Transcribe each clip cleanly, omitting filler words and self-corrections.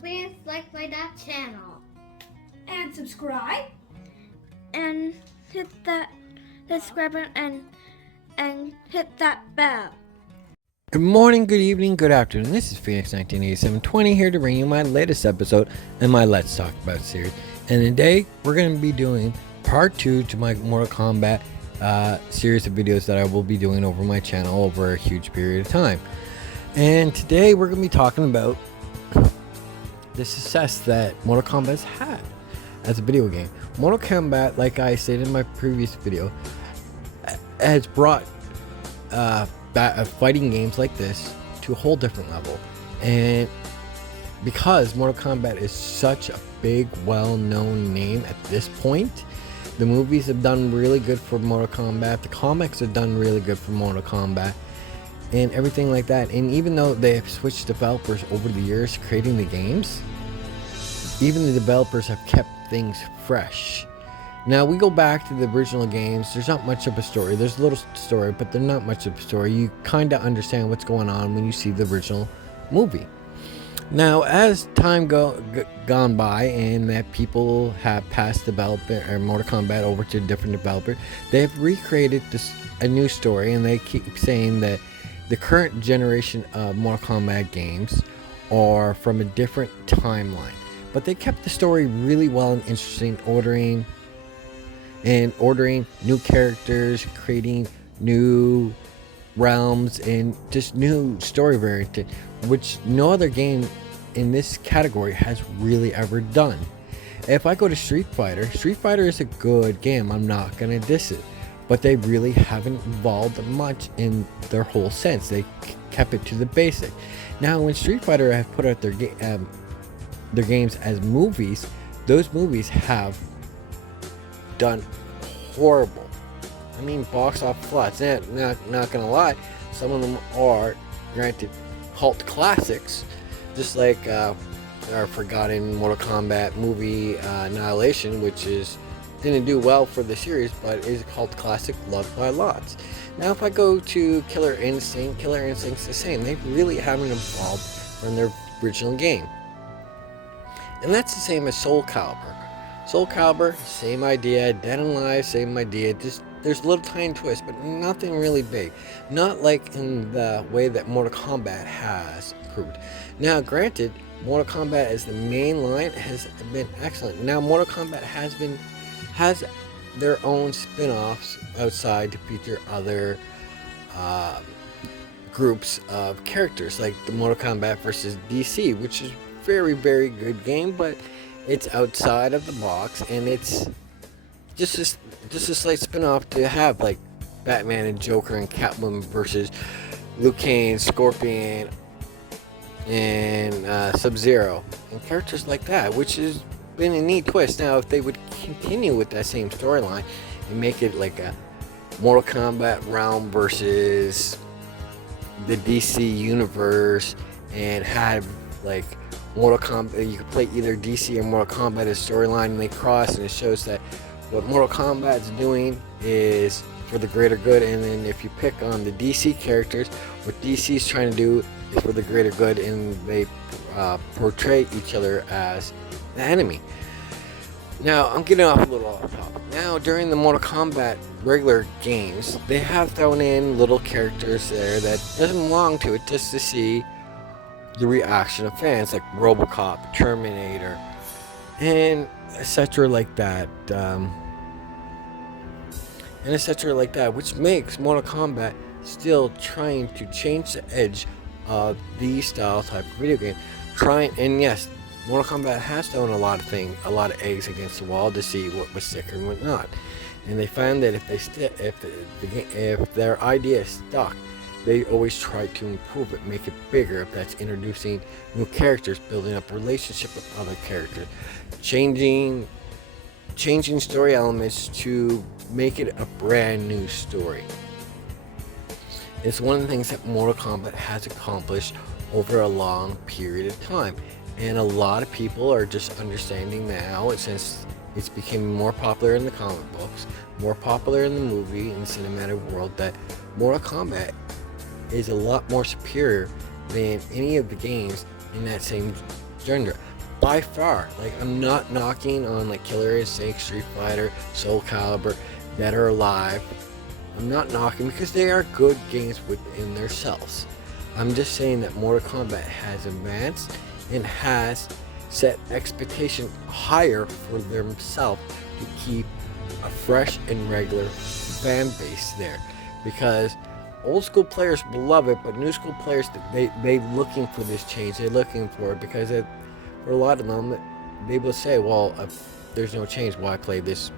please like my channel. And subscribe. And hit that subscribe button and hit that bell. Good morning, good evening, good afternoon. This is Phoenix 198720 here to bring you my latest episode in my Let's Talk About series. And today we're going to be doing part 2 to my Mortal Kombat series of videos that I will be doing over my channel over a huge period of time. And today we're going to be talking about the success that Mortal Kombat has had as a video game. Mortal Kombat, like I stated in my previous video, has brought fighting games like this to a whole different level. And because Mortal Kombat is such a big, well-known name at this point, the movies have done really good for Mortal Kombat, the comics have done really good for Mortal Kombat, and everything like that. And even though they have switched developers over the years creating the games, even the developers have kept things fresh. Now we go back to the original games. There's not much of a story. There's a little story, but there's not much of a story. You kind of understand what's going on when you see the original movie. Now, as time gone by and that people have passed development or Mortal Kombat over to a different developer, they've recreated a new story, and they keep saying that the current generation of Mortal Kombat games are from a different timeline. But they kept the story really well and interesting, ordering new characters, creating new realms, and just new story variant, which no other game in this category has really ever done. If I go to Street Fighter is a good game. I'm not gonna diss it, but they really haven't evolved much in their whole sense. They kept it to the basic. Now, when Street Fighter have put out their games as movies, those movies have done horrible. I mean, box office flops. Not gonna lie, some of them are, granted, cult classics, just like our forgotten Mortal Kombat movie Annihilation, which didn't do well for the series, but is a cult classic loved by lots. Now, if I go to Killer Instinct's the same. They really haven't evolved from their original game. And that's the same as Soul Calibur. Soul Calibur, same idea, Dead and Alive, same idea, just there's a little tiny twist, but nothing really big. Not like in the way that Mortal Kombat has improved. Now, granted, Mortal Kombat as the main line has been excellent. Now, Mortal Kombat has their own spin-offs outside to feature other groups of characters, like the Mortal Kombat versus DC, which is very, very good game, but it's outside of the box, and it's just a slight spin-off to have, like Batman and Joker and Catwoman versus Liu Kang, Scorpion, and Sub-Zero, and characters like that, which has been a neat twist. Now, if they would continue with that same storyline and make it like a Mortal Kombat realm versus the DC universe, and have like Mortal Kombat, you could play either DC or Mortal Kombat as storyline, and they cross, and it shows that what Mortal Kombat is doing is for the greater good. And then if you pick on the DC characters, what DC is trying to do is for the greater good, and they portray each other as the enemy. Now, I'm getting off a little off topic. Now, during the Mortal Kombat regular games, they have thrown in little characters there that doesn't belong to it, just to see the reaction of fans, like RoboCop, Terminator, and etc. like that, which makes Mortal Kombat still trying to change the edge of these style type of video game. And yes, Mortal Kombat has thrown a lot of eggs against the wall to see what was sick and what not. And they found that if their idea is stuck, they always try to improve it, make it bigger. If that's introducing new characters, building up a relationship with other characters, changing story elements to make it a brand new story. It's one of the things that Mortal Kombat has accomplished over a long period of time. And a lot of people are just understanding now, since it's becoming more popular in the comic books, more popular in the movie and cinematic world, that Mortal Kombat is a lot more superior than any of the games in that same genre. by far. Like, I'm not knocking on like Killer Instinct, Street Fighter, Soul Calibur, Dead or Alive. I'm not knocking because they are good games within themselves. I'm just saying that Mortal Kombat has advanced and has set expectation higher for themselves to keep a fresh and regular fan base there, because old school players love it, but new school players, they looking for this change. They're looking for it because for a lot of them, they will say, well, if there's no change, why play this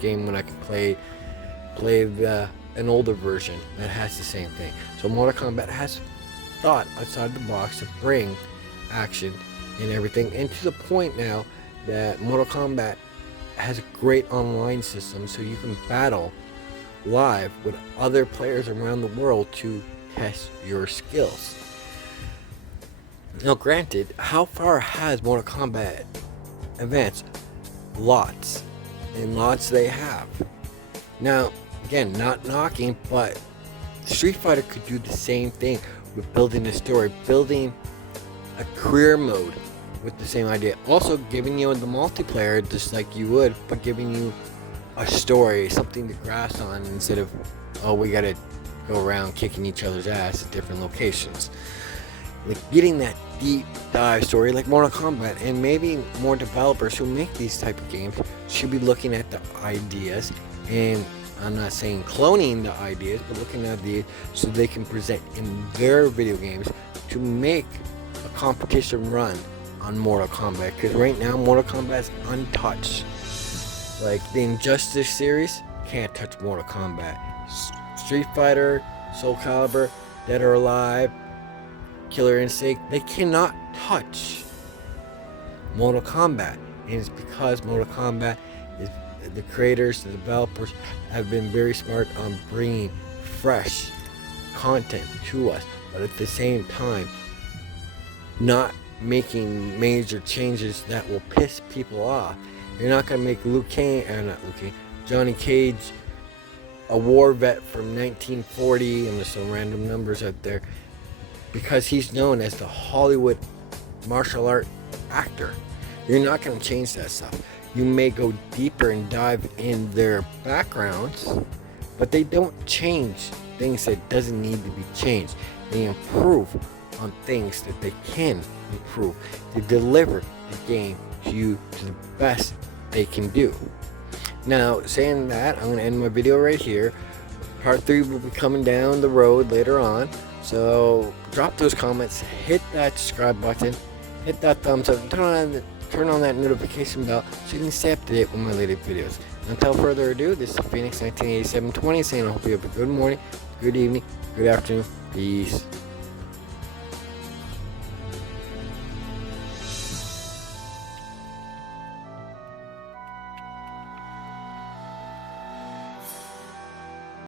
game when I can play an older version that has the same thing. So Mortal Kombat has thought outside the box to bring action and everything, and to the point now that Mortal Kombat has a great online system, so you can battle live with other players around the world to test your skills. Now granted, how far has Mortal Kombat advanced? Lots and lots they have. Now again, not knocking, but Street Fighter could do the same thing with building a story, building a career mode with the same idea. Also giving you the multiplayer just like you would, but giving you a story, something to grasp on, instead of, oh, we gotta go around kicking each other's ass at different locations. Like getting that deep dive story like Mortal Kombat, and maybe more developers who make these type of games should be looking at the ideas, and I'm not saying cloning the ideas, but looking at the so they can present in their video games to make a competition run on Mortal Kombat. Because right now Mortal Kombat is untouched. Like the Injustice series can't touch Mortal Kombat. Street Fighter, Soul Calibur, Dead or Alive, Killer Instinct, they cannot touch Mortal Kombat. And it's because Mortal Kombat is, the creators, the developers have been very smart on bringing fresh content to us, but at the same time not making major changes that will piss people off. You're not gonna make Johnny Cage a war vet from 1940, and there's some random numbers out there, because he's known as the Hollywood martial art actor. You're not gonna change that stuff. You may go deeper and dive in their backgrounds, but they don't change things that doesn't need to be changed. They improve on things that they can improve. They deliver the game to you to the best they can do. Now, saying that, I'm going to end my video right here. Part 3 will be coming down the road later on. So drop those comments, hit that subscribe button, hit that thumbs up, turn on that notification bell so you can stay up to date with my latest videos. Until further ado, this is Phoenix 198720 saying I hope you have a good morning, good evening, good afternoon. Peace.